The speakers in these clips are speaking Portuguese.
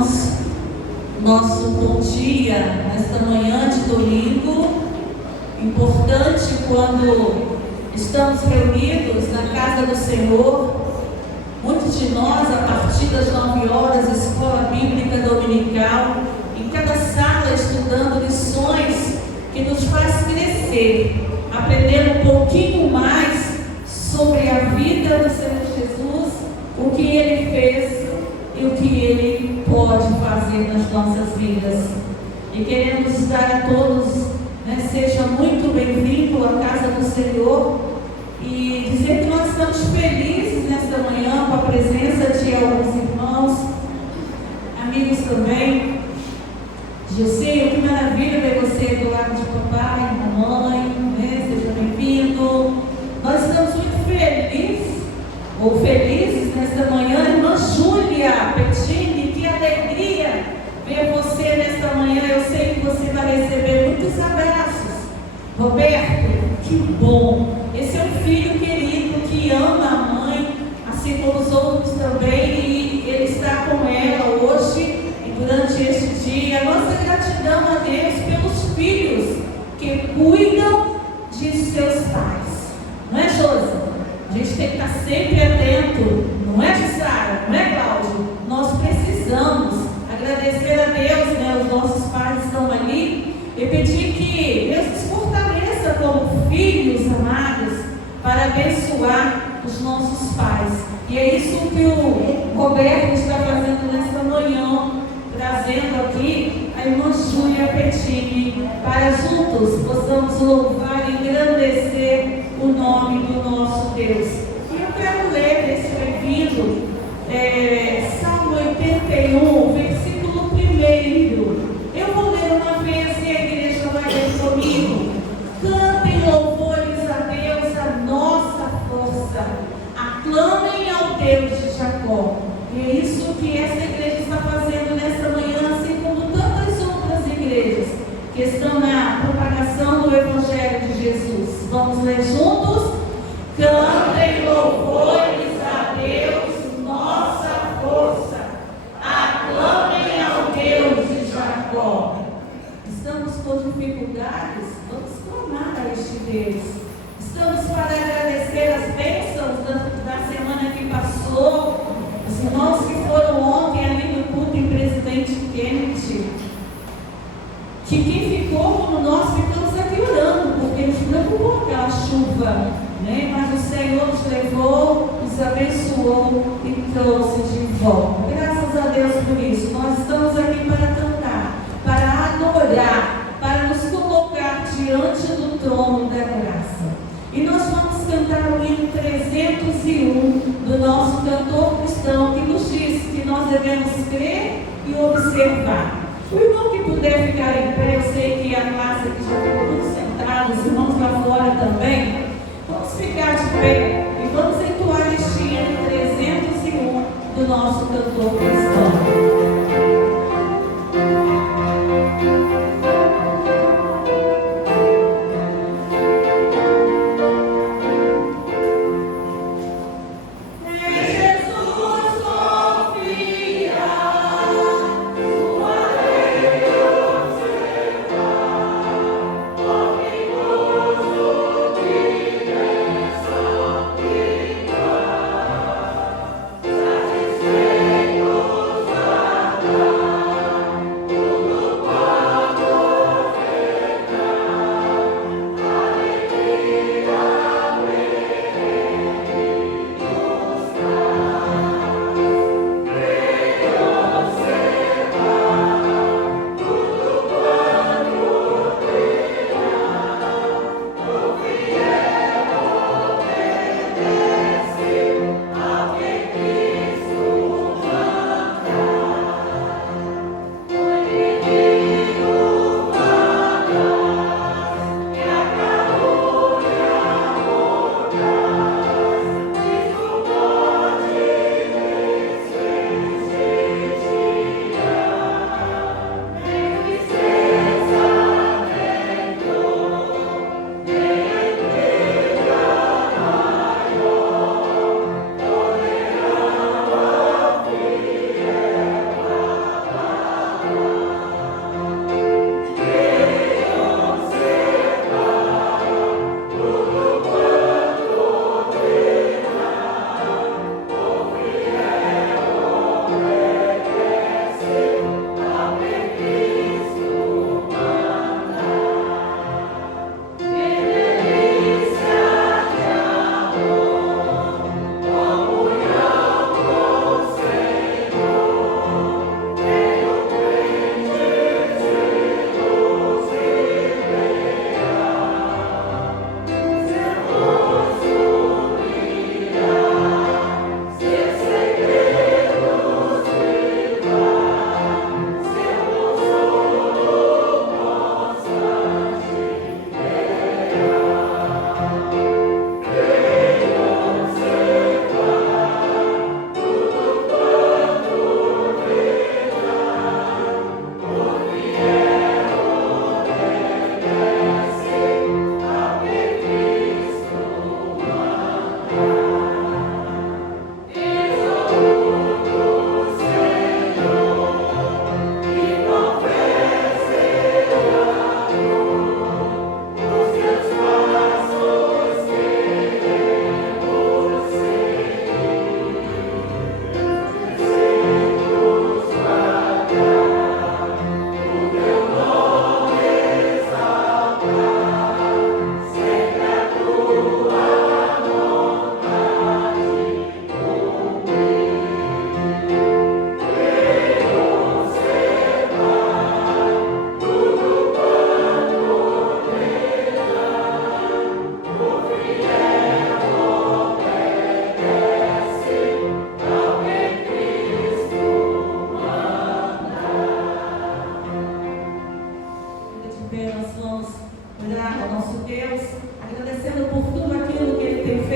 irmãos, nosso bom dia nesta manhã de domingo. Importante quando estamos reunidos na casa do Senhor. Muitos de nós, a partir das 9 horas, escola bíblica dominical, em cada sala estudando lições que nos faz crescer, aprender um pouquinho mais sobre a vida do Senhor Jesus, o que Ele fez e o que Ele pode fazer nas nossas vidas. E queremos dar a todos, seja muito bem-vindo à casa do Senhor, e dizer que nós estamos felizes nesta manhã com a presença de alguns irmãos, amigos também. Gilcinho, que maravilha ver você do lado de papai, mamãe, seja bem-vindo. Nós estamos muito felizes nesta manhã. Irmã Júlia Pettini, que alegria ver você nesta manhã. Eu sei que você vai receber muitos abraços. Roberto, que bom. Esse é um filho querido que ama a mãe, assim como os outros também, e ele está com ela hoje e durante este dia. Nossa gratidão a Deus pelos filhos que cuidam de seus pais. Não é, Josi? A gente tem que estar sempre atento, não é, Jussara? Não é, Cláudio? Nós precisamos agradecer a Deus, os nossos pais estão ali, e pedir que Deus nos fortaleça como filhos amados para abençoar os nossos pais. E é isso que o Roberto está fazendo nesta manhã, trazendo aqui a irmã Júlia Pettini, para juntos possamos louvar e engrandecer o nome do nosso Deus. E eu quero ler nesse bem-vindo, Salmo 81, versículo 1. Eu vou ler uma vez e a igreja vai ler comigo. Cantem louvores a Deus, a nossa força. Aclamem ao Deus de Jacó. E é isso que essa igreja está fazendo nesta manhã, assim como tantas outras igrejas que estão na propagação do Evangelho de Jesus. Vamos ler juntos? Cantem louvores a Deus, nossa força. Aclamem ao Deus de Jacó. Estamos com dificuldades? Vamos clamar a este Deus. Estamos para agradecer as bênçãos da semana que passou. Os irmãos que foram ontem ali no culto em Presidente Kennedy, que quem ficou como nós ficamos aqui orando, porque nos preocupou aquela chuva, mas o Senhor nos levou, nos abençoou e trouxe de volta. Graças a Deus por isso. Nós estamos aqui para cantar, para adorar, para nos colocar diante do trono da graça. E nós vamos cantar o hino 301 do nosso cantor cristão, que nos diz que nós devemos crer e observar. O irmão que puder ficar em pé, eu sei que a classe aqui já ficou tudo sentada, os irmãos lá fora também. Vamos ficar de pé e vamos entoar este hino 301 do nosso cantor cristão. Oh,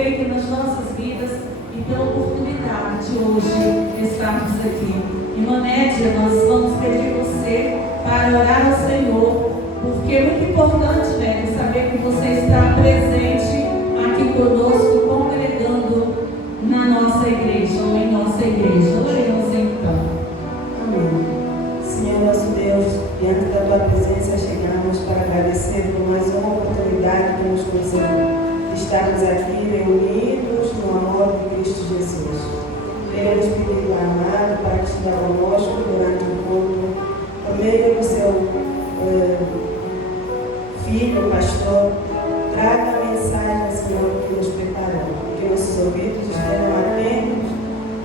feito nas nossas vidas e pela oportunidade de hoje estarmos aqui. Irmã Nédia, nós vamos pedir você para orar ao Senhor, porque é muito importante, Nédia, saber que você está presente aqui conosco, congregando na nossa igreja, ou em nossa igreja. Oremos então. Amém. Senhor nosso Deus, diante da tua presença chegamos para agradecer por mais uma oportunidade que nos concedeu de estarmos aqui reunidos no amor de Cristo Jesus. Queremos pedir ao amado para que esteja conosco durante o culto, por meio do seu filho, pastor, traga a mensagem, Senhor, que nos preparou, que nossos ouvidos estejam atentos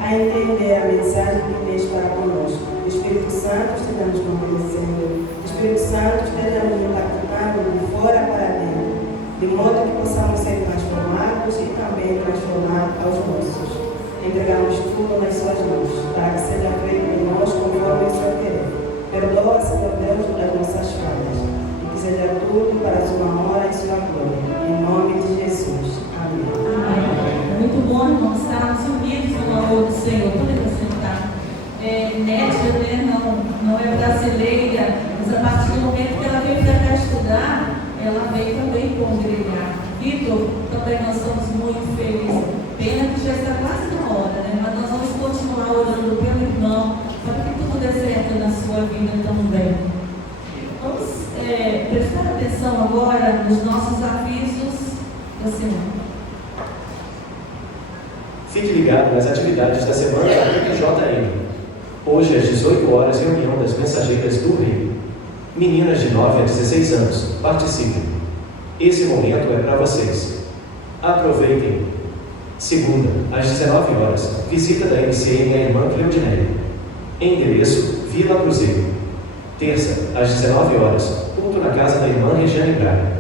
a entender a mensagem que tens para conosco. O Espírito Santo esteja nos conhecendo, o Espírito Santo esteja nos impactando de fora para dentro, de modo que possamos ser transformados e também transformar aos nossos. Entregamos tudo nas suas mãos, para que seja feito em nós conforme o seu querer. Perdoa, Senhor Deus, das nossas falhas, e que seja tudo para a sua honra e sua glória. Em nome de Jesus. Amém. Amém. Muito bom, irmãos, estarmos unidos no amor do Senhor. Podemos sentar. Nédia, né, não é brasileira, mas a partir do momento que ela veio para cá estudar, ela veio também congregar. Vitor, também nós estamos muito felizes. Pena que já está quase na hora, né? Mas nós vamos continuar orando pelo irmão, para que tudo dê certo na sua vida também. Vamos prestar atenção agora nos nossos avisos da semana. Fique ligado nas atividades da semana da PPJM. Hoje, às 18 horas, reunião das Mensageiras do Rio. Meninas de 9 a 16 anos, participem. Esse momento é para vocês. Aproveitem. Segunda, às 19 horas, visita da MCM à irmã Cleudinelli. Endereço, Vila Cruzeiro. Terça, às 19 horas, culto na casa da irmã Regiane Braga.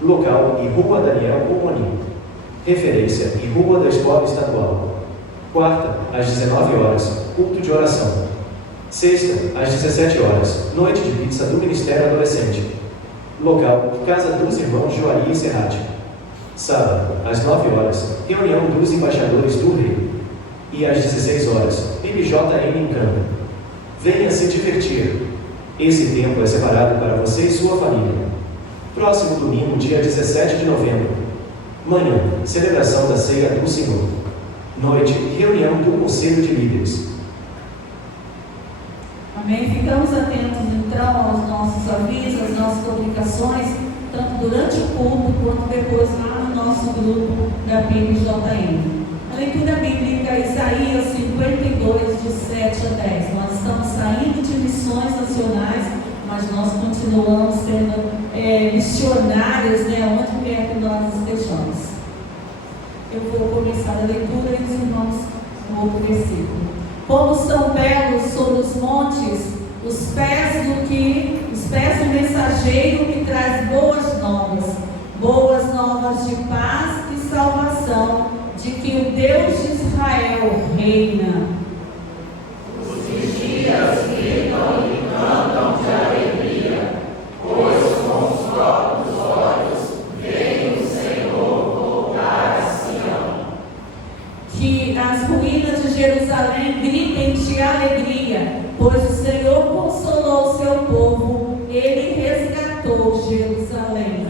Local e Rua Daniel Pomoni. Referência e Rua da Escola Estadual. Quarta, às 19 horas, culto de oração. Sexta, às 17 horas, noite de pizza do Ministério Adolescente. Local, Casa dos Irmãos Joari e Serrati. Sábado, às 9 horas, reunião dos embaixadores do Rio. E às 16 horas, PBJM em Campo. Venha se divertir. Esse tempo é separado para você e sua família. Próximo domingo, dia 17 de novembro. Manhã, celebração da Ceia do Senhor. Noite, reunião do Conselho de Líderes. Amém? Ficamos atentos então aos nossos avisos, às nossas publicações, tanto durante o culto quanto depois lá no nosso grupo da PBJM. A leitura bíblica, Isaías 52, de 7 a 10. Nós estamos saindo de missões nacionais, mas nós continuamos sendo missionários, né, onde quer que nós estejamos. Eu vou começar a leitura e os irmãos no outro versículo. Como são belos sobre os montes os pés do mensageiro que traz boas novas de paz e salvação, de que o Deus de Israel reina. Os vigias gritam e cantam de alegria, pois com os próprios olhos veem o Senhor voltar a Sião. Que as ruínas de Jerusalém gritem de alegria, pois o Senhor consolou o seu povo, ele resgatou Jerusalém.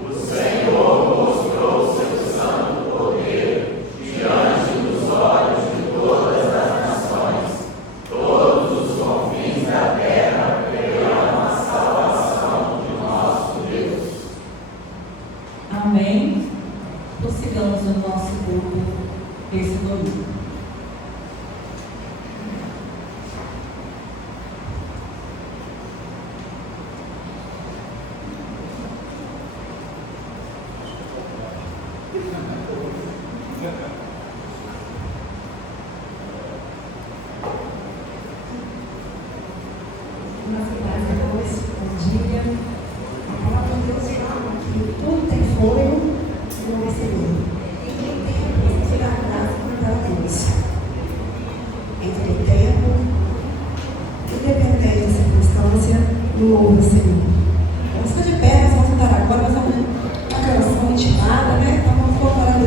O Senhor mostrou seu santo poder diante dos olhos de todas as nações. Todos os confins da terra verão a salvação de nosso Deus. Amém. Prossigamos o nosso culto esse domingo. Vamos ficar de pé, nós vamos cantar agora, nós vamos uma canção intimada, né? Então vamos colocar a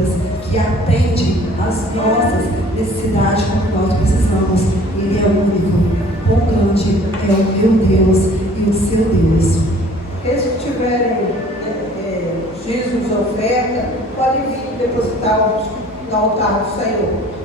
vidas, que atende às nossas necessidades como nós precisamos. Ele é único, quão grande é o meu Deus e o seu Deus. Eles que tiverem dízimos, oferta, podem vir depositar no altar do Senhor.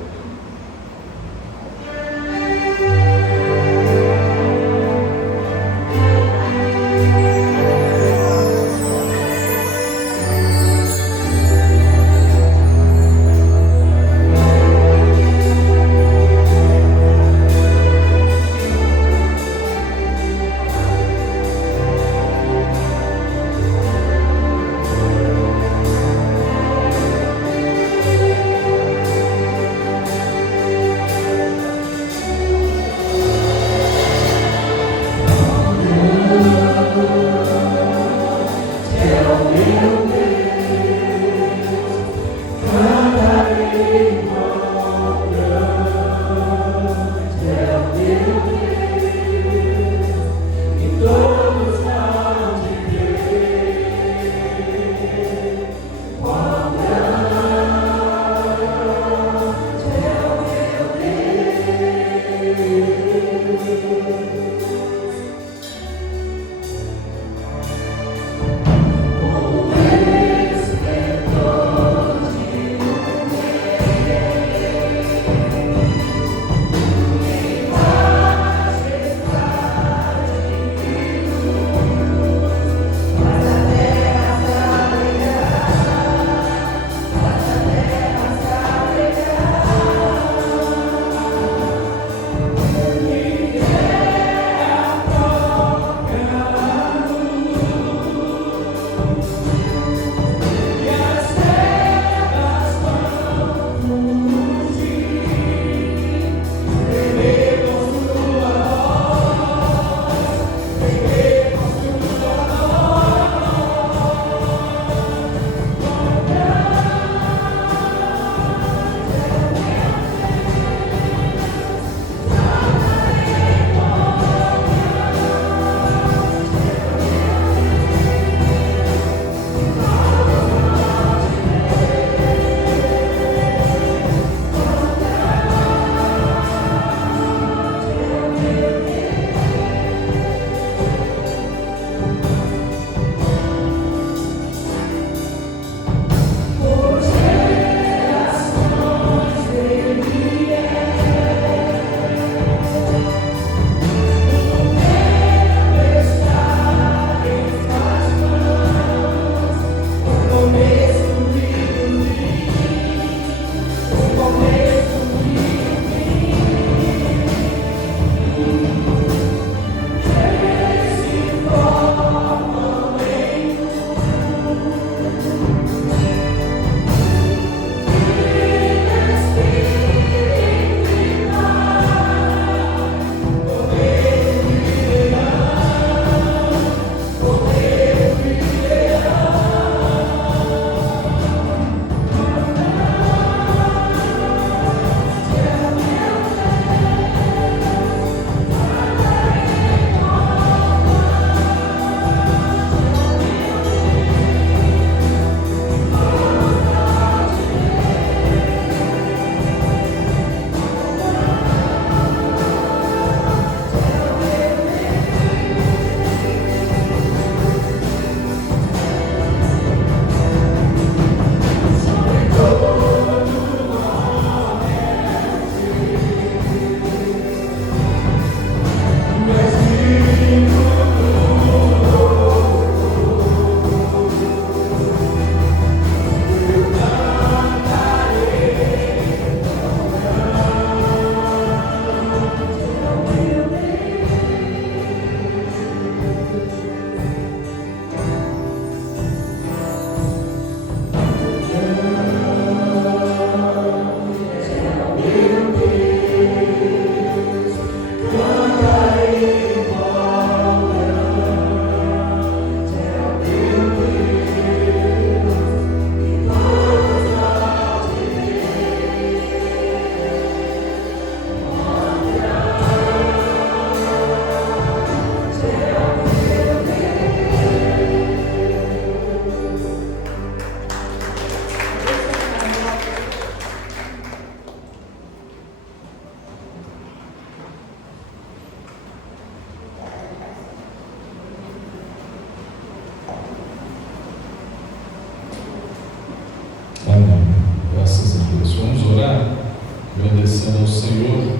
Amém. Graças a Deus. Vamos orar, agradecendo ao Senhor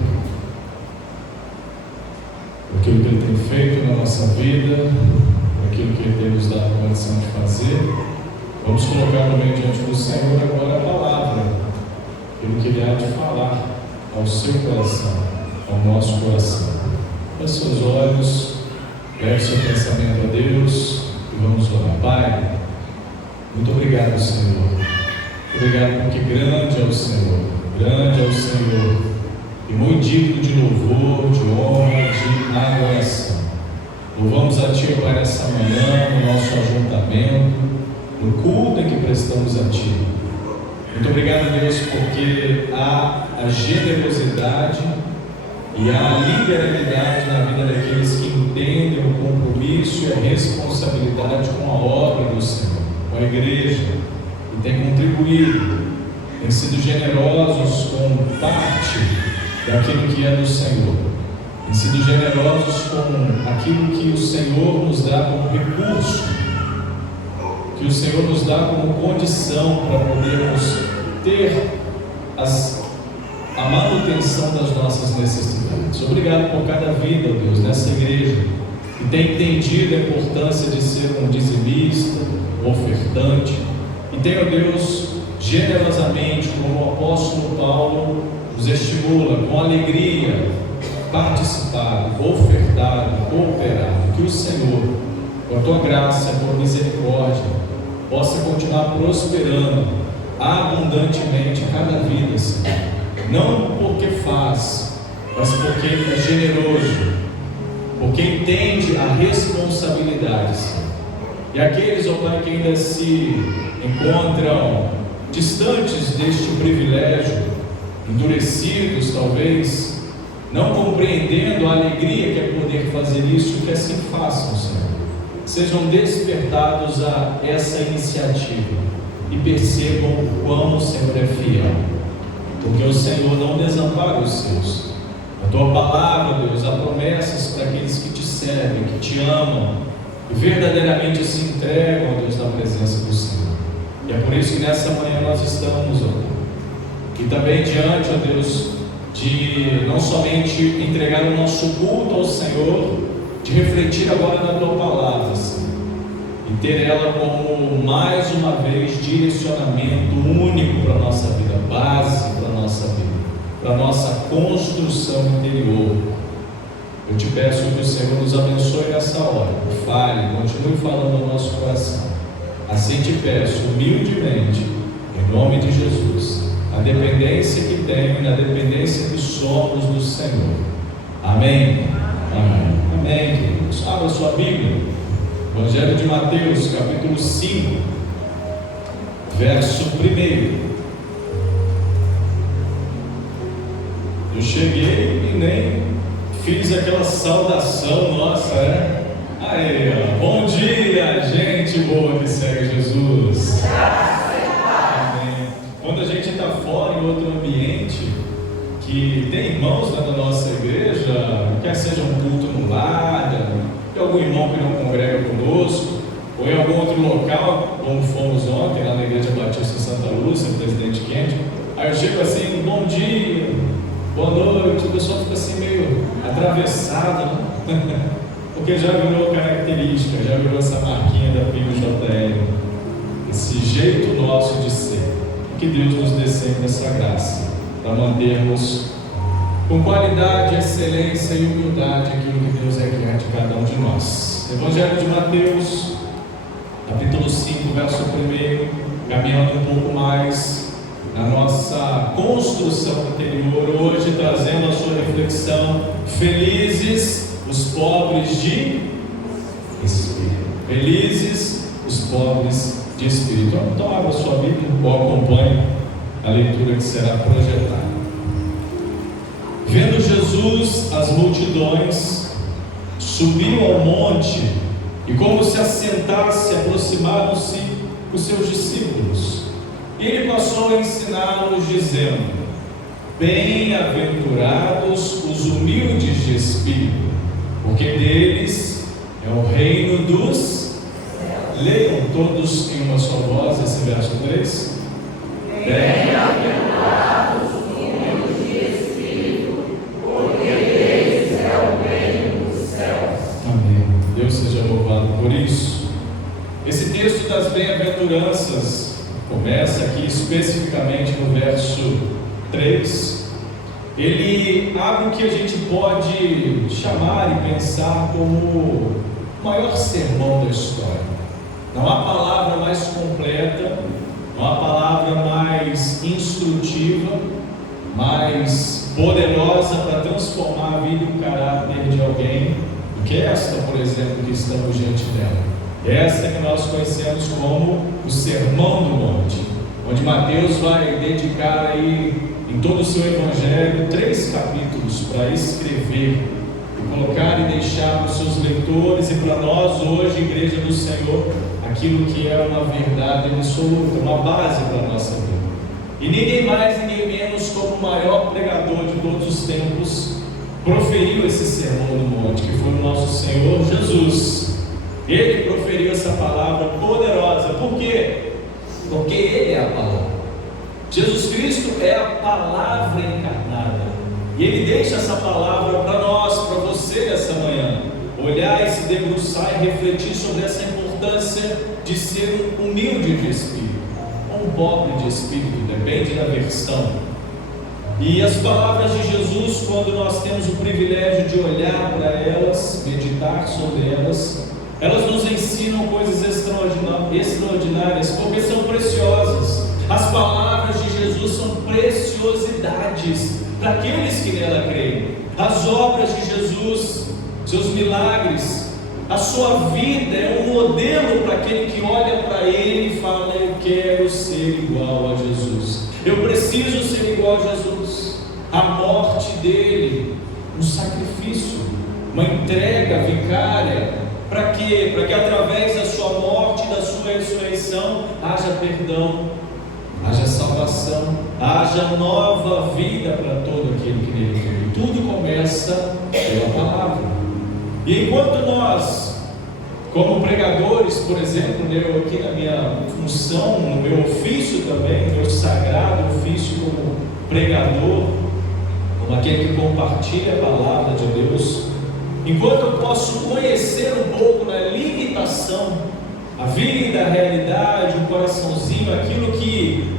por aquilo que Ele tem feito na nossa vida, por aquilo que Ele tem nos dado a condição de fazer. Vamos colocar também diante do Senhor agora a palavra, aquilo que Ele há de falar ao seu coração, ao nosso coração. Feche seus olhos, leve seu pensamento a Deus e vamos orar. Pai, muito obrigado, Senhor. Obrigado porque grande é o Senhor, grande é o Senhor, e muito digno de louvor, de honra, de adoração. Louvamos a Ti, Pai, nessa manhã, no nosso ajuntamento, no culto em que prestamos a Ti. Muito obrigado, Deus, porque há a generosidade e a liberalidade na vida daqueles que entendem o compromisso e a responsabilidade com a obra do Senhor, com a igreja, e têm contribuído, têm sido generosos com parte daquilo que é do Senhor, têm sido generosos com aquilo que o Senhor nos dá como recurso, que o Senhor nos dá como condição para podermos ter a manutenção das nossas necessidades. Obrigado por cada vida, Deus, nessa igreja, que tem entendido a importância de ser um dizimista, um ofertante, e tem, ó Deus, generosamente, como o apóstolo Paulo nos estimula, com alegria, participado, ofertado, cooperado. Que o Senhor, com a Tua graça, com a misericórdia, possa continuar prosperando abundantemente cada vida, Senhor. Não porque faz, mas porque é generoso, porque entende a responsabilidade, Senhor. E aqueles, ó Pai, que ainda se encontram distantes deste privilégio, endurecidos talvez, não compreendendo a alegria que é poder fazer isso, que assim façam, Senhor. Sejam despertados a essa iniciativa e percebam o quão o Senhor é fiel, porque o Senhor não desampara os seus. A Tua palavra, Deus, há promessas para aqueles que Te servem, que Te amam e verdadeiramente se entregam, Deus, na presença do Senhor. E é por isso que nessa manhã nós estamos, ó, e também diante, ó Deus, de não somente entregar o nosso culto ao Senhor, de refletir agora na Tua palavra, Senhor, e ter ela como, mais uma vez, direcionamento único para a nossa vida, base para a nossa vida, para a nossa construção interior. Eu Te peço que o Senhor nos abençoe nessa hora, fale, continue falando no nosso coração. Assim Te peço, humildemente, em nome de Jesus, a dependência que tenho e na dependência que somos do Senhor. Amém? Amém. Amém, queridos. Abra sua Bíblia, Evangelho de Mateus, capítulo 5, verso 1. Eu cheguei e nem fiz aquela saudação nossa, né? Aí, ó. Bom dia, gente boa que segue Jesus. Amém. Quando a gente está fora em outro ambiente, que tem irmãos da nossa igreja, quer seja um culto no lar, tem algum irmão que não congrega conosco, ou em algum outro local, como fomos ontem, lá na Igreja Batista Santa Lúcia, Presidente Kennedy, aí eu chego assim, bom dia, boa noite, o pessoal fica assim meio atravessado, né? Porque já virou característica, já virou essa marquinha da PIB-JL, esse jeito nosso de ser. Que Deus nos dê sempre essa graça, para mantermos com qualidade, excelência e humildade aquilo que Deus requer de cada um de nós. Evangelho de Mateus, capítulo 5, verso 1, caminhando um pouco mais na nossa construção interior, hoje trazendo a sua reflexão: felizes os pobres de espírito. Felizes os pobres de espírito. Então abra sua Bíblia ou acompanhe a leitura que será projetada. Vendo Jesus as multidões, subiu ao monte e, como se assentasse, aproximaram-se os seus discípulos. E ele passou a ensiná-los, dizendo: bem-aventurados os humildes de espírito, porque deles é o reino dos... Leiam todos em uma só voz esse verso 3. especificamente no verso 3, ele abre o que a gente pode chamar e pensar como o maior sermão da história. Não há palavra mais completa, não há palavra mais instrutiva, mais poderosa para transformar a vida e o caráter de alguém do que esta, por exemplo, que estamos diante dela. Esta que nós conhecemos como o Sermão do Monte, onde Mateus vai dedicar aí, em todo o seu evangelho, 3 capítulos para escrever e colocar e deixar para os seus leitores e para nós hoje, Igreja do Senhor, aquilo que é uma verdade absoluta, uma base para a nossa vida. E ninguém mais, ninguém menos, como o maior pregador de todos os tempos, proferiu esse Sermão do Monte, que foi o nosso Senhor Jesus. Ele proferiu essa palavra poderosa. Por quê? Porque Ele é a palavra. Jesus Cristo é a palavra encarnada. E Ele deixa essa palavra para nós, para você nessa manhã. Olhar e se debruçar e refletir sobre essa importância de ser um humilde de espírito, ou um pobre de espírito, depende da versão. E as palavras de Jesus, quando nós temos o privilégio de olhar para elas, meditar sobre elas, elas nos ensinam coisas extraordinárias, porque são preciosas. As palavras de Jesus são preciosidades para aqueles que nela creem. As obras de Jesus, seus milagres, a sua vida é um modelo para aquele que olha para Ele e fala: eu quero ser igual a Jesus, eu preciso ser igual a Jesus. A morte dele, um sacrifício, uma entrega vicária. Para quê? Para que através da sua morte e da sua ressurreição haja perdão, haja salvação, haja nova vida para todo aquele que nele crê. Tudo começa pela palavra. E enquanto nós, como pregadores, por exemplo, eu aqui na minha função, no meu ofício também, meu sagrado ofício como pregador, como aquele que compartilha a palavra de Deus, enquanto eu posso conhecer um pouco na limitação, a vida, a realidade, o coraçãozinho, aquilo que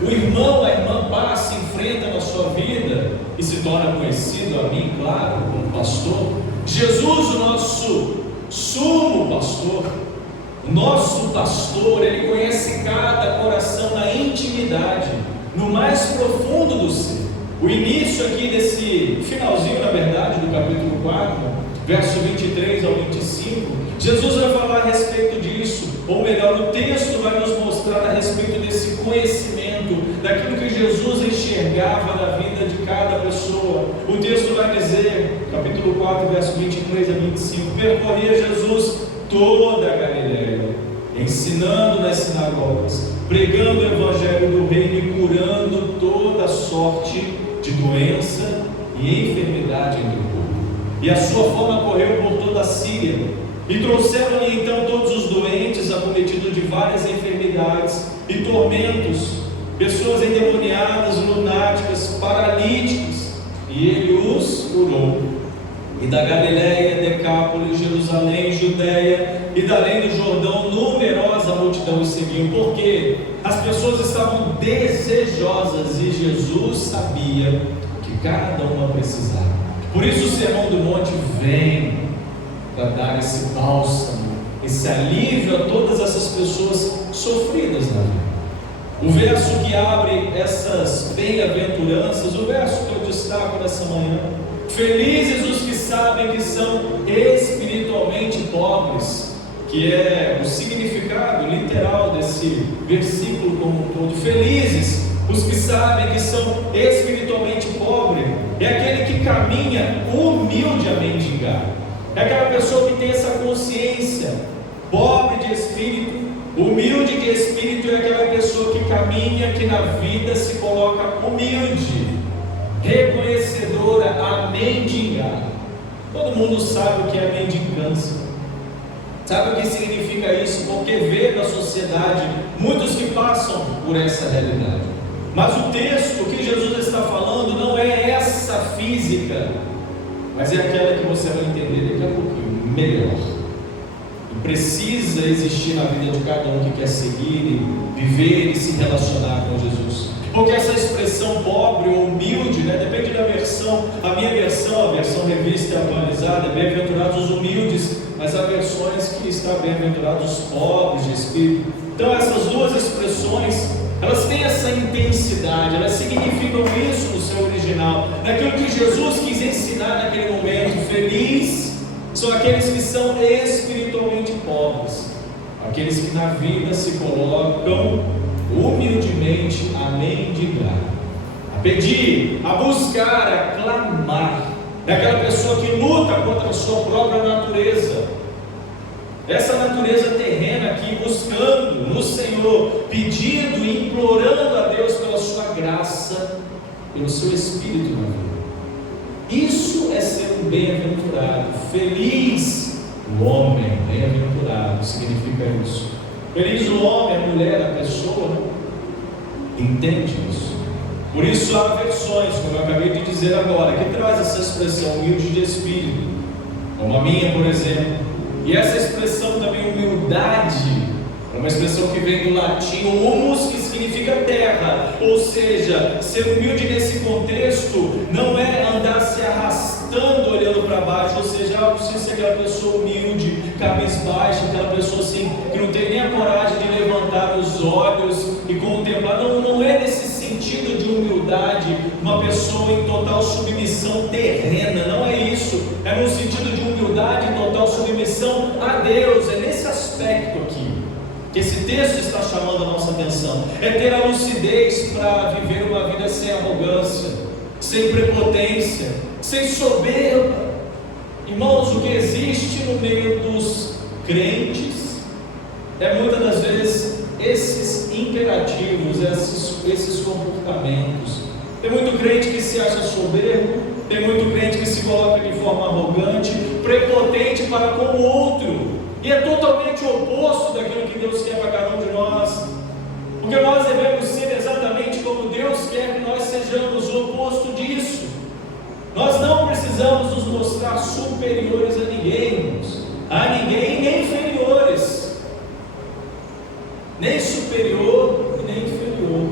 o irmão, a irmã passa, enfrenta na sua vida e se torna conhecido a mim, claro, como pastor. Jesus, o nosso sumo pastor, o nosso pastor, ele conhece cada coração na intimidade, no mais profundo do ser. O início aqui desse finalzinho, na verdade, do capítulo 4, verso 23 ao 25, Jesus vai falar a respeito disso, ou melhor, o texto vai nos mostrar a respeito desse conhecimento, daquilo que Jesus enxergava na vida de cada pessoa. O texto vai dizer, capítulo 4, verso 23 a 25, percorria Jesus toda a Galileia, ensinando nas sinagogas, pregando o evangelho do reino e curando toda sorte de doença e enfermidade entre o povo. E a sua fama correu por toda a Síria, e trouxeram-lhe então todos os doentes, acometidos de várias enfermidades e tormentos, pessoas endemoniadas, lunáticas, paralíticos, e ele os curou. E da Galiléia, Decápolis, Jerusalém, Judéia e da além do Jordão, numerosa multidão os seguiam, porque as pessoas estavam desejosas e Jesus sabia que cada uma precisava. Por isso o Sermão do Monte vem para dar esse bálsamo, esse alívio a todas essas pessoas sofridas na vida. O verso que abre essas bem-aventuranças, o verso que eu destaco nessa manhã: felizes os que sabem que são espiritualmente pobres, que é o significado literal desse versículo como um todo. Felizes os que sabem que são espiritualmente pobres, é aquele que caminha humilde a mendigar, é aquela pessoa que tem essa consciência, pobre de espírito, humilde de espírito, é aquela pessoa que caminha, que na vida se coloca humilde, reconhecedora a mendigar. Todo mundo sabe o que é mendicância, sabe o que significa isso, porque vê na sociedade muitos que passam por essa realidade. Mas o texto que Jesus está falando não é essa física, mas é aquela que você vai entender daqui a pouquinho melhor. e precisa existir na vida de cada um que quer seguir e viver e se relacionar com Jesus. Porque essa expressão pobre ou humilde, depende da versão. A minha versão, a versão revista e atualizada, é bem-aventurados os humildes, mas há versões que está bem-aventurados os pobres de espírito. Então essas duas expressões, elas têm essa intensidade, elas significam isso no seu original, naquilo que Jesus quis ensinar naquele momento. Feliz são aqueles que são espiritualmente pobres, aqueles que na vida se colocam humildemente a mendigar, a pedir, a buscar, a clamar. É aquela pessoa que luta contra a sua própria natureza, essa natureza terrena aqui, buscando no Senhor, pedindo e implorando a Deus pela sua graça, pelo seu Espírito na vida. Isso é ser um bem-aventurado. Feliz o homem, bem-aventurado, significa isso. Feliz o homem, a mulher, a pessoa, entende isso. Por isso há versões, como eu acabei de dizer agora, que traz essa expressão humilde de espírito, como a minha, por exemplo. E essa expressão também, humildade, é uma expressão que vem do latim humus, que significa terra. Ou seja, ser humilde nesse contexto não é andar se arrastando olhando para baixo, ou seja, precisa ser aquela pessoa humilde, cabisbaixa, aquela pessoa assim, que não tem nem a coragem de levantar os olhos e contemplar. Não é nesse sentido de humildade, uma pessoa em total submissão terrena, não é isso. É no sentido de humildade em total submissão a Deus. É nesse aspecto aqui que esse texto está chamando a nossa atenção. É ter a lucidez para viver uma vida sem arrogância, sem prepotência, sem soberba. Irmãos, o que existe no meio dos crentes é muitas das vezes esses imperativos, esses comportamentos. Tem muito crente que se acha soberbo, tem muito crente que se coloca de forma arrogante, prepotente para com o outro, e é totalmente oposto daquilo que Deus quer para cada um de nós, porque nós devemos ser exatamente como Deus quer que nós sejamos, o oposto disso. Nós não precisamos nos mostrar superiores a ninguém, nem inferiores, nem superior e nem inferior.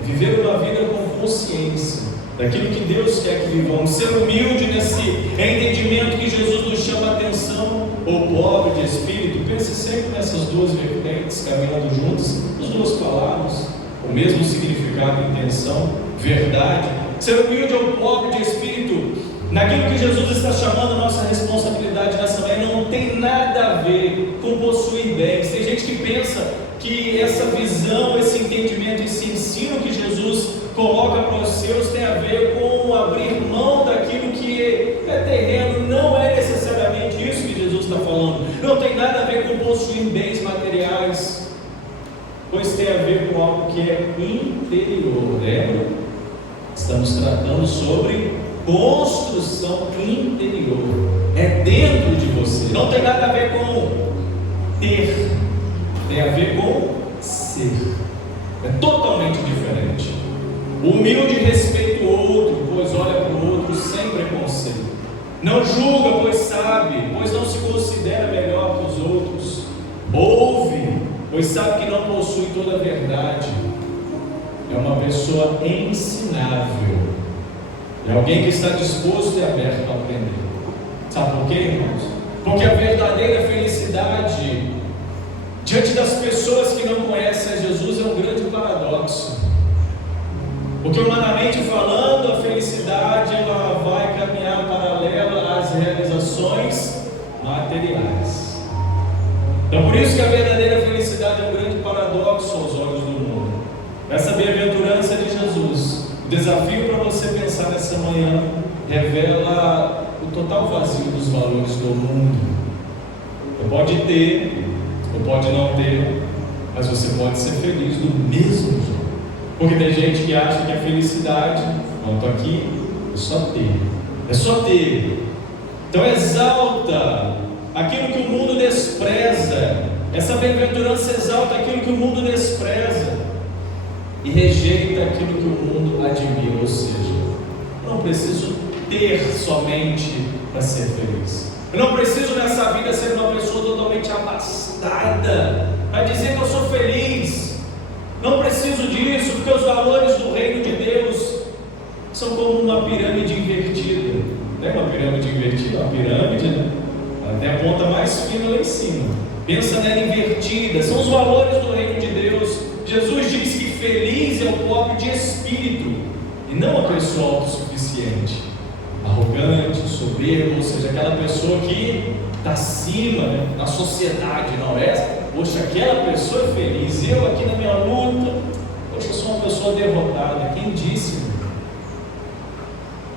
É viver uma vida com consciência daquilo que Deus quer que vivamos, ser humilde nesse entendimento que Jesus nos chama a atenção, ou pobre de espírito. Pense sempre nessas duas vertentes caminhando juntas, as duas palavras, o mesmo significado e intenção, verdade. Ser humilde ou pobre de espírito, naquilo que Jesus está chamando a nossa responsabilidade nessa manhã, não tem nada a ver com possuir bens. Tem gente que pensa que essa visão, esse entendimento, esse ensino que Jesus coloca para os seus tem a ver com abrir mão daquilo que é terreno. Não é necessariamente isso que Jesus está falando. Não tem nada a ver com possuir bens materiais, pois tem a ver com algo que é interior. Lembra? Estamos tratando sobre construção interior. É dentro de você. Não tem nada a ver com ter, tem a ver com ser. É totalmente diferente. O humilde respeita o outro, pois olha para o outro sem preconceito. Não julga, pois sabe, pois não se considera melhor que os outros. Ouve, pois sabe que não possui toda a verdade. É uma pessoa ensinável. É alguém que está disposto e aberto a aprender. Sabe por quê, irmãos? Porque a verdadeira felicidade diante das pessoas que não conhecem a Jesus é um grande paradoxo. Porque humanamente falando, a felicidade ela vai caminhar paralela às realizações materiais. Então por isso que a verdadeira felicidade é um grande paradoxo aos olhos do mundo. Essa bem-aventurança de Jesus, o desafio para você pensar nessa manhã, revela o total vazio dos valores do mundo. Você pode ter, ou pode não ter, mas você pode ser feliz do mesmo jeito. Porque tem gente que acha que a felicidade, não estou aqui, é só ter. É só ter. Então exalta aquilo que o mundo despreza. Essa bem-aventurança exalta aquilo que o mundo despreza e rejeita aquilo que o mundo admira. Ou seja, eu não preciso ter somente para ser feliz. Eu não preciso nessa vida ser uma pessoa totalmente abastada para dizer que eu sou feliz. Não preciso disso, porque os valores do reino de Deus são como uma pirâmide invertida. Não é uma pirâmide invertida? Uma pirâmide, né? Ela tem a ponta mais fina lá em cima. Pensa nela invertida. São os valores do reino de Deus. Jesus diz que feliz é o pobre de espírito e não a pessoa autossuficiente, arrogante, soberbo, ou seja, aquela pessoa que está acima, né, na sociedade, não é? Poxa, aquela pessoa é feliz, eu aqui na minha luta, poxa, eu sou uma pessoa derrotada. Quem disse?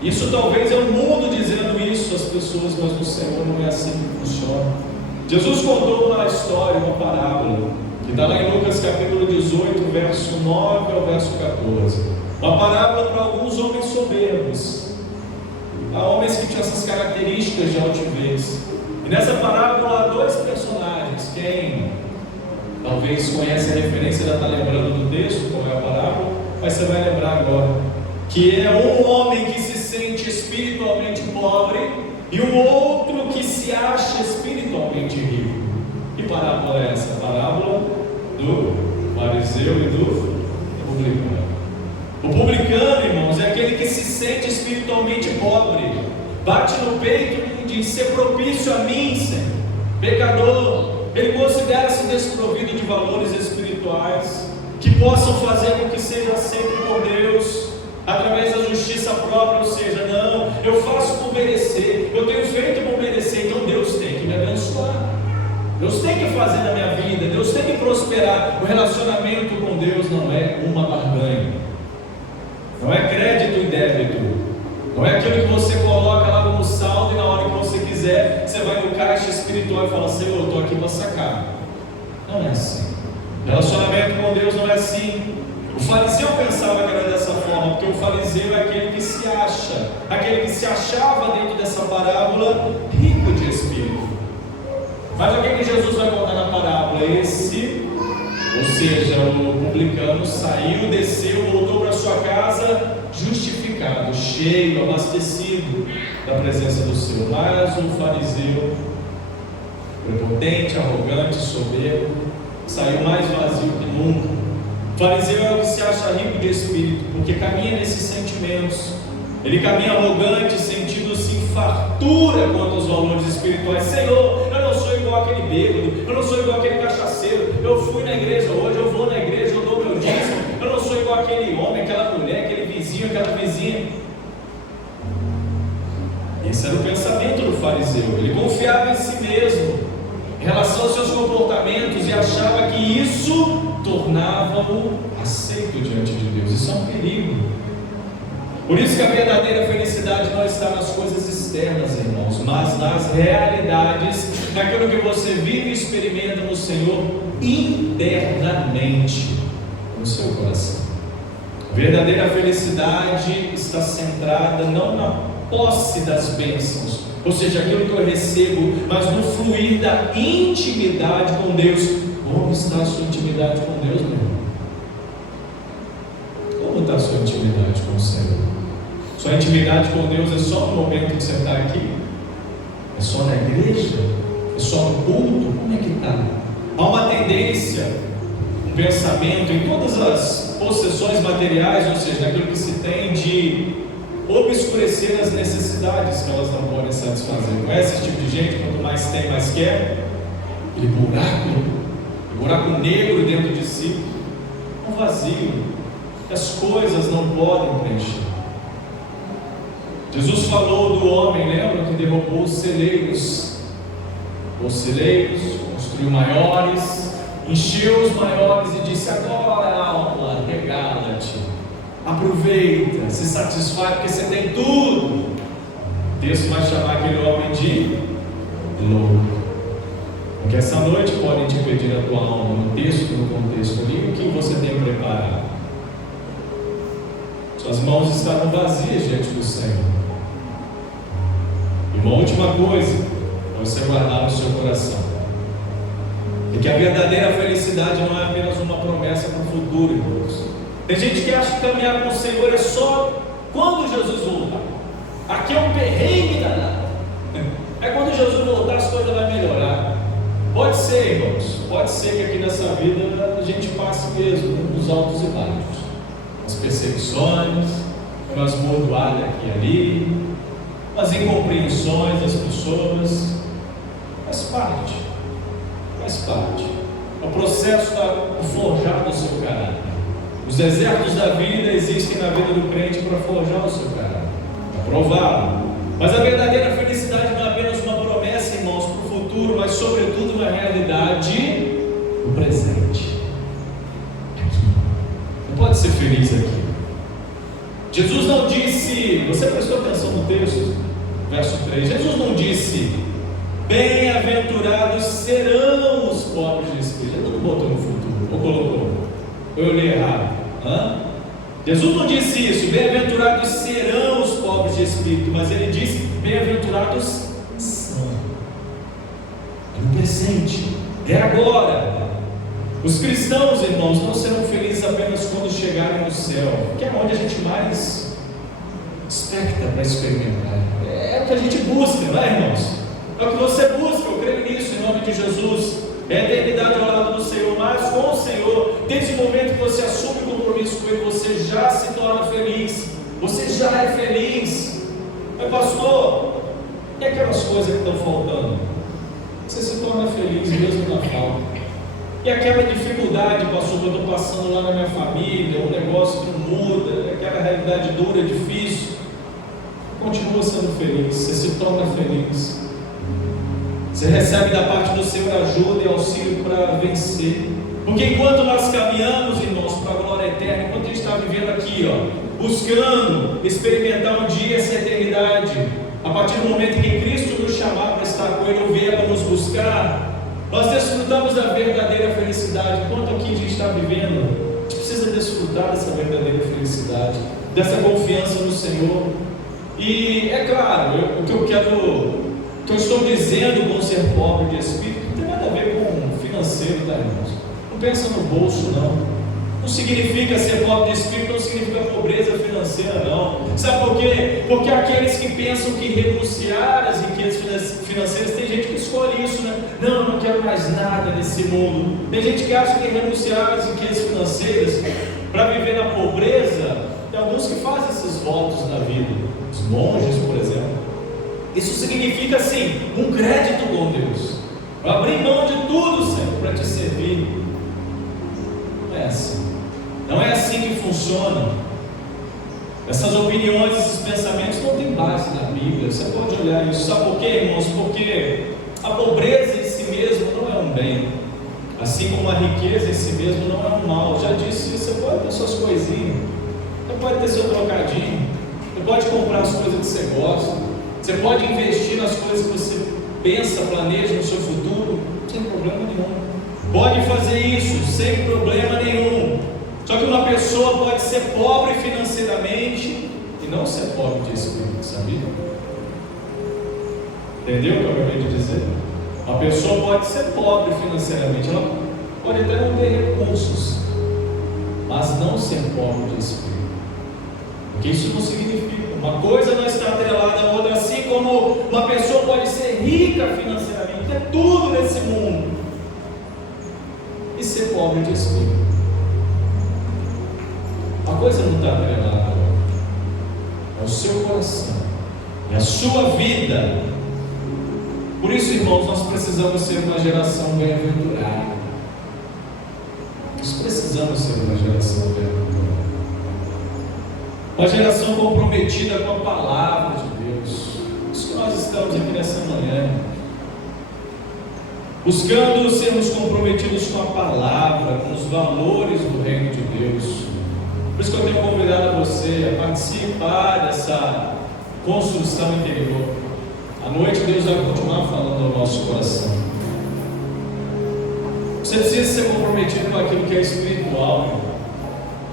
Isso talvez é o mundo dizendo isso às pessoas, mas no Senhor não é assim que funciona. Jesus contou uma história, uma parábola, que está lá em Lucas capítulo 18, verso 9 ao verso 14. Uma parábola para alguns homens soberbos. Há homens que tinham essas características de altivez. E nessa parábola há dois personagens. Quem talvez conhece a referência, já está lembrando do texto, qual é a parábola, mas você vai lembrar agora. Que é um homem que se sente espiritualmente pobre e um outro que se acha espiritualmente rico. Que parábola é essa? A parábola do fariseu e do publicano. O publicano, irmãos, é aquele que se sente espiritualmente pobre, bate no peito e diz: ser propício a mim, Senhor, pecador. Ele considera-se desprovido de valores espirituais que possam fazer com que seja aceito por Deus através da justiça própria, ou seja, não, eu faço por merecer, eu tenho feito por merecer, então Deus tem que me abençoar, Deus tem que fazer na minha vida, Deus tem que prosperar. O relacionamento com Deus não é uma barganha, não é crédito e débito, não é aquilo que você coloca lá como saldo e na hora que você quiser, você vai no caixa espiritual e fala: Senhor, eu estou aqui para sacar. Não é assim. Relacionamento com Deus não é assim. O fariseu pensava que era dessa forma, porque o fariseu é aquele que se acha, aquele que se achava dentro dessa parábola rico de espírito. Mas o que Jesus vai contar na parábola? Esse, ou seja, o publicano saiu, desceu, voltou para sua casa justificado, cheio, abastecido da presença do Senhor. Mas o fariseu, prepotente, arrogante, soberbo, saiu mais vazio que nunca. O fariseu é o que se acha rico de espírito, porque caminha nesses sentimentos. Ele caminha arrogante, sentindo-se em fartura quanto aos valores espirituais. Senhor, eu não sou igual aquele bêbado, eu não sou igual aquele cachaceiro, eu fui na igreja hoje, eu vou na igreja, eu dou meu dízimo, eu não sou igual aquele homem, aquela mulher, aquele vizinho, aquela vizinha. Esse era o pensamento do fariseu. Ele confiava em si mesmo, em relação aos seus comportamentos, e achava que isso tornava-o aceito diante de Deus. Isso é um perigo. Por isso que a verdadeira felicidade não está nas coisas externas, irmãos, mas nas realidades, naquilo que você vive e experimenta no Senhor internamente, no seu coração. A verdadeira felicidade está centrada não na posse das bênçãos, ou seja, aquilo que eu recebo, mas no fluir da intimidade com Deus. Como está a sua intimidade com Deus, meu irmão? Como está a sua intimidade com o Senhor? Sua intimidade com Deus é só no momento que você está aqui? É só na igreja? É só no culto? Como é que está? Há uma tendência, um pensamento em todas as possessões materiais, ou seja, naquilo que se tem, de obscurecer as necessidades que elas não podem satisfazer. Conhece esse tipo de gente? Quanto mais tem, mais quer? Aquele buraco negro dentro de si, um vazio, que as coisas não podem preencher. Jesus falou do homem, lembra, que derrubou os celeiros, construiu maiores, encheu os maiores e disse: agora, alma, regala-te, aproveita, se satisfaz, porque você tem tudo. O texto vai chamar aquele homem de louco. Porque essa noite podem te pedir a tua alma, no texto, no contexto ali, o que você tem preparado. Suas mãos estavam vazias diante do Senhor. E uma última coisa para você guardar no seu coração é que a verdadeira felicidade não é apenas uma promessa para o futuro, irmãos. Tem gente que acha que caminhar com o Senhor é só quando Jesus voltar. Aqui é um perrengue danado. Aí quando Jesus voltar, as coisas vão melhorar. Pode ser, irmãos, pode ser que aqui nessa vida a gente passe mesmo nos altos e baixos, as perseguições, umas bordoadas aqui e ali, as incompreensões das pessoas. Faz parte, faz parte. É o processo de forjar o seu caráter. Os desertos da vida existem na vida do crente para forjar o seu caráter, para prová-lo. Mas a verdadeira felicidade não é apenas uma promessa, irmãos, para o futuro, mas sobretudo uma realidade no presente. Aqui. Não pode ser feliz aqui. Jesus não disse, você prestou atenção no texto, verso 3, Jesus não disse, bem-aventurados serão os pobres de espírito. Ele não botou no futuro, ou colocou? Eu li errado. Jesus não disse isso, bem-aventurados serão os pobres de espírito, mas ele disse, bem-aventurados são. É no presente, é agora. Os cristãos, irmãos, não serão felizes apenas quando chegarem no céu, que é onde a gente mais expecta para experimentar. É o que a gente busca, não é, irmãos? É o que você busca, eu creio nisso em nome de Jesus. É a eternidade ao lado do Senhor, mas com o Senhor, desde o momento que você assume o compromisso com Ele, você já se torna feliz, você já é feliz. Mas pastor, e aquelas coisas que estão faltando? Você se torna feliz mesmo na falta. E aquela dificuldade, pastor, que eu estou passando lá na minha família, um negócio que não muda, aquela realidade dura, difícil, continua sendo feliz, você se torna feliz. Você recebe da parte do Senhor ajuda e auxílio para vencer. Porque enquanto nós caminhamos, irmãos, para a glória eterna, enquanto a gente está vivendo aqui, buscando experimentar um dia essa eternidade, a partir do momento que Cristo nos chamar para estar com Ele, ou vier para nos buscar, nós desfrutamos da verdadeira felicidade. Enquanto aqui a gente está vivendo, a gente precisa desfrutar dessa verdadeira felicidade, dessa confiança no Senhor. E é claro, o que eu estou dizendo com ser pobre de espírito não tem nada a ver com financeiro, tá, irmãos? Não pensa no bolso, não. Não significa ser pobre de espírito, não significa pobreza financeira, não. Sabe por quê? Porque aqueles que pensam que renunciar às riquezas financeiras, tem gente que escolhe isso, né? Não, eu não quero mais nada nesse mundo. Tem gente que acha que renunciar às riquezas financeiras para viver na pobreza, tem alguns que fazem esses votos na vida. Os monges, por exemplo. Isso significa, assim, um crédito com Deus, para abrir mão de tudo, Senhor, para te servir. Não é assim. Não é assim que funciona. Essas opiniões, esses pensamentos não têm base na Bíblia. Você pode olhar isso. Sabe por quê, irmãos? Porque a pobreza em si mesmo não é um bem, assim como a riqueza em si mesmo não é um mal. Já disse isso. Você pode ter suas coisinhas, você pode ter seu trocadinho, você pode comprar as coisas que você gosta. Você pode investir nas coisas que você pensa, planeja no seu futuro, sem problema nenhum. Pode fazer isso sem problema nenhum. Só que uma pessoa pode ser pobre financeiramente e não ser pobre de espírito, sabia? Entendeu o que eu acabei de dizer? Uma pessoa pode ser pobre financeiramente, ela pode até não ter recursos, mas não ser pobre de espírito. Porque isso não significa. Uma coisa não está atrelada à outra, assim como uma pessoa pode ser rica financeiramente, ter tudo nesse mundo, e ser pobre de espírito. A coisa não está atrelada ao seu coração e à sua vida. Por isso, irmãos, nós precisamos ser uma geração bem-aventurada. Nós precisamos ser uma geração bem-aventurada. Uma geração comprometida com a palavra de Deus. Isso que nós estamos aqui nessa manhã. Buscando sermos comprometidos com a palavra, com os valores do reino de Deus. Por isso que eu tenho convidado você a participar dessa construção interior. À noite Deus vai continuar falando ao nosso coração. Você precisa ser comprometido com aquilo que é espiritual,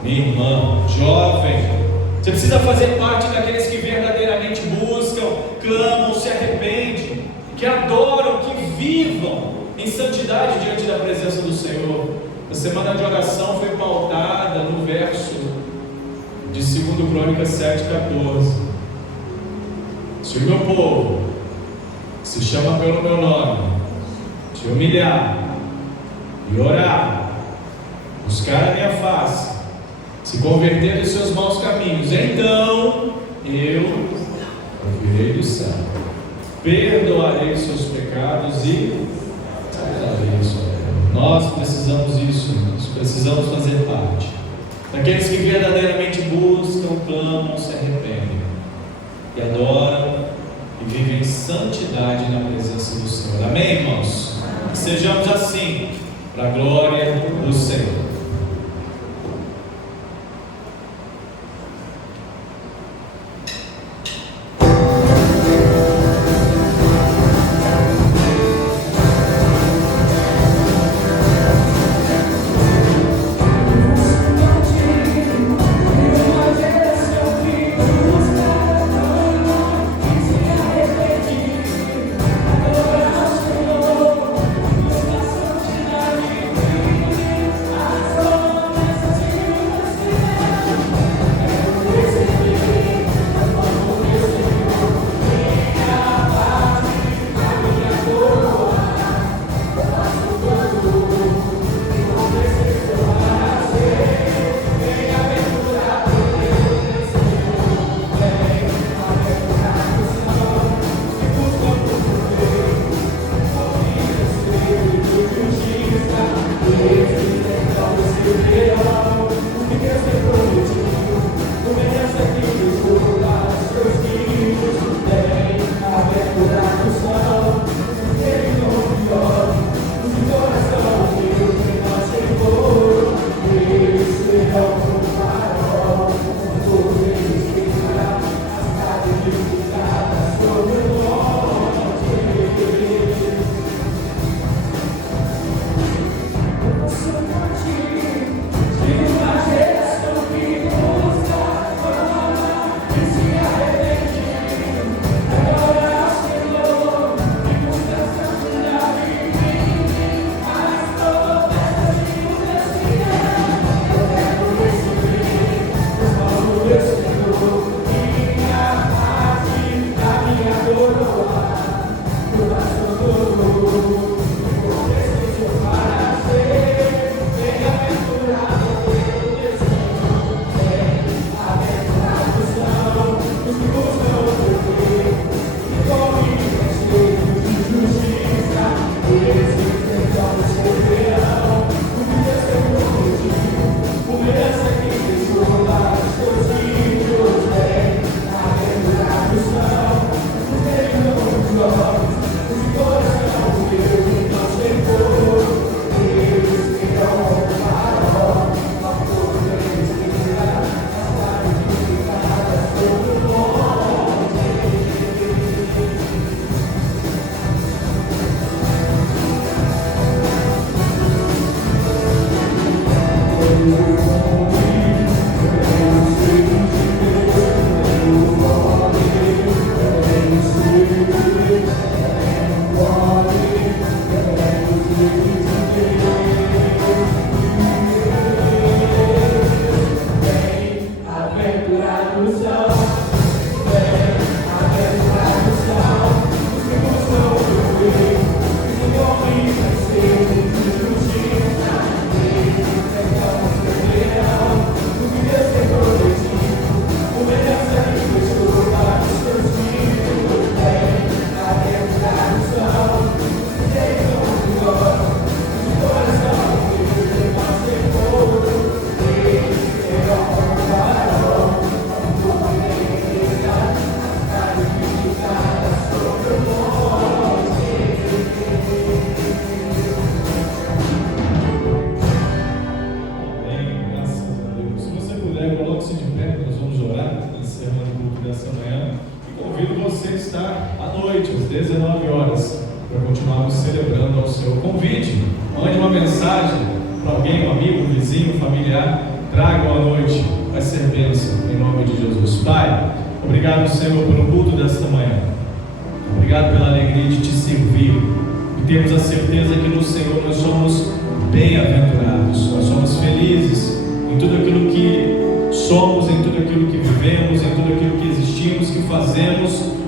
minha irmã, jovem. Você precisa fazer parte daqueles que verdadeiramente buscam, clamam, se arrependem, que adoram, que vivam em santidade diante da presença do Senhor. A semana de oração foi pautada no verso de 2 Crônicas 7,14. Se o meu povo, se chama pelo meu nome, se humilhar e orar, buscar a minha face, se converter dos seus maus caminhos, então eu ouvirei do céu, perdoarei os seus pecados e sararei a sua terra. Nós precisamos disso, nós precisamos fazer parte daqueles que verdadeiramente buscam, clamam, se arrependem e adoram e vivem em santidade na presença do Senhor. Amém, irmãos? Que sejamos assim, para a glória do Senhor.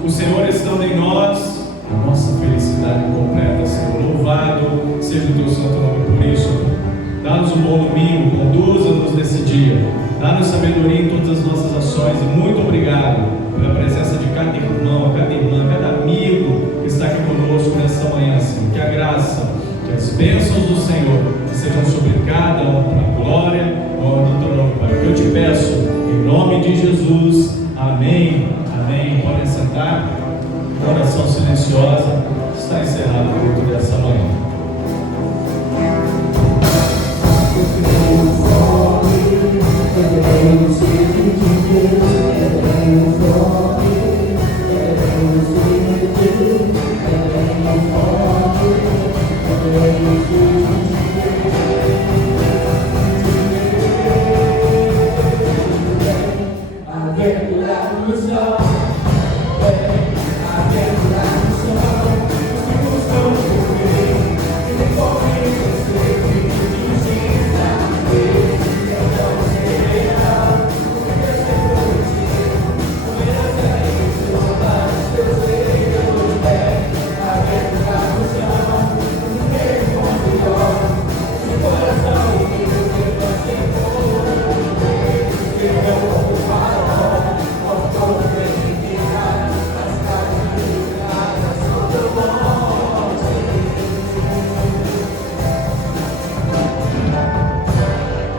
O Senhor estando em nós, a nossa felicidade completa, Senhor. Louvado seja o teu santo nome por isso. Dá-nos um bom domingo, conduza-nos nesse dia, dá-nos sabedoria em todas as nossas ações, e muito obrigado pela presença de cada irmão, cada irmã, cada amigo que está aqui conosco nessa manhã, Senhor. Que a graça, que as bênçãos do Senhor sejam sobre cada um, para a glória e honra do teu nome, Pai. Que eu te peço, em nome de Jesus, amém, amém. Podem sentar, oração silenciosa, está encerrado o culto dessa manhã. Deus,